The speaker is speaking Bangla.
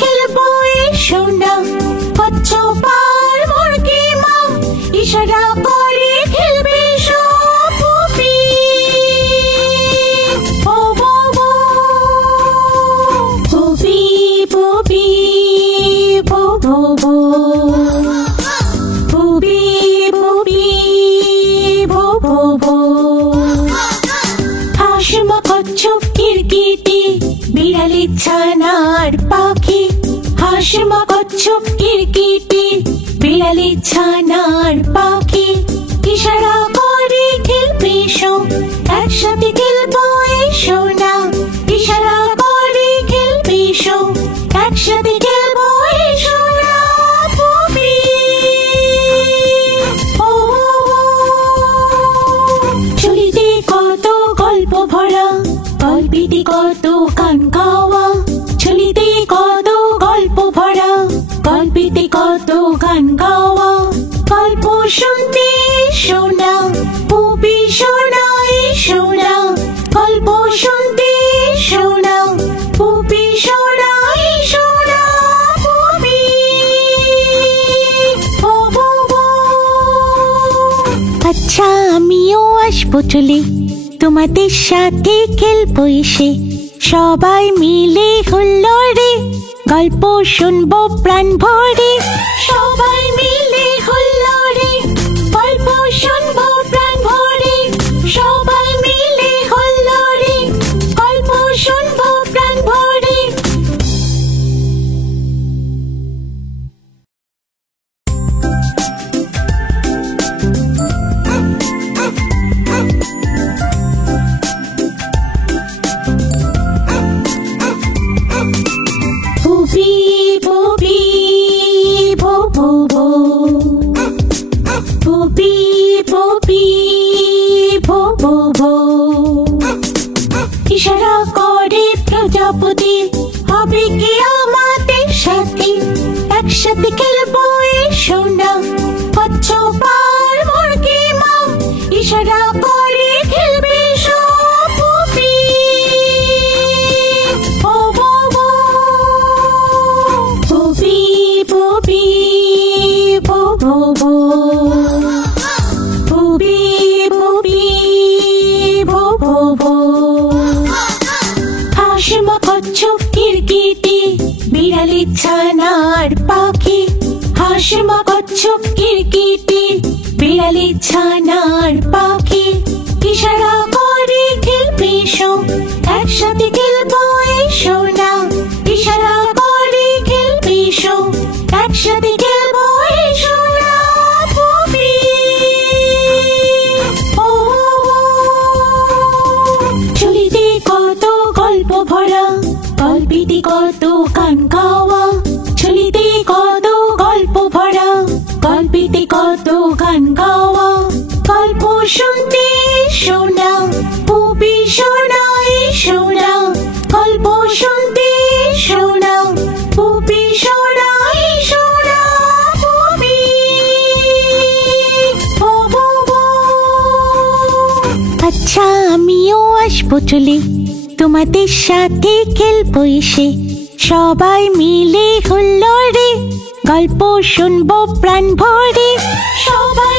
খেলবো এসো না, কচ্ছপার মুরগি মা ইশারা করে খেলবে এসো পুপি। ও বো বো পুপি পুপি বো বো বো পুপি পুপি বো বো বো। হাঁস মা কচ্ছপ কিরকিটি বিড়ালি ছানার পাখি, হাঁস মা কচ্ছপ কিরকিটি বিড়ালি ছানার পাখি ইশারা করে খেলবে এসো, একসাথে খেলবো এসো না, ইশারা করে খেলবে এসো, একসাথে খেলবো এসো না পুপি। ও ঝুলিতে কত গল্প ভরা, গল্পেতে কত গান গাওয়া, ঝুলিতে কত গল্প ভরা, গল্পেতে কত গান গাওয়া। গল্প শুনতে এসো না পুপি শোনা এসো না, গল্প শুনতে এসো না পুপি শোনা এসো না পুপি। ও বো বো। আচ্ছা আমিও আসবো চলে, তোমাদের সাথে খেলবো এসে, সবাই মিলে হুল্লোড়ে গল্প শুনবো প্রাণ ভরে, সবাই মিলে হুল্লোড়ে গল্প শুনবো প্রাণ ভরে, সবাই মিলে হুল্লোড়ে গল্প শুনবো প্রাণ ভরে। পুপি পুপি বো বো বো পুপি পুপি বো বো বো। ইশারা করে প্রজাপতি হবে কি আমাদের সাথে, একসাথে খেলবো এসো না, কচ্ছপার মুরগি মা ইশারা করে খেলবে এসো পুপি। ও বো বো পুপি পুপি বো বো বো পুপি পুপি বো বো বো। হাঁস মা কচ্ছপ কিরকিটি বিড়ালি ছানার পাখি, হাঁস মা কচ্ছপ কিরকিটি বিড়ালি ছানার পাখি ইশারা করে খেলবে এসো, একসাথে খেলবো এসো না, ইশারা করে খেলবে এসো, একসাথে খেলবো এসো না পুপি। ও ঝুলিতে কত গল্প ভরা, গল্পেতে কত গান গাওয়া, ঝুলিতে কত গল্প ভরা, গল্পেতে কত গান গাওয়া। গল্প শুনতে এসো না পুপি শোনা এসো না, গল্প শুনতে এসো না পুপি শোনা এসো না পুপি। ও বো বো। আচ্ছা আমিও আসবো চলে, তোমাদের সাথে খেলবো এসে, সবাই মিলে হুল্লোড়ে গল্প শুনবো প্রাণ ভরে, সবাই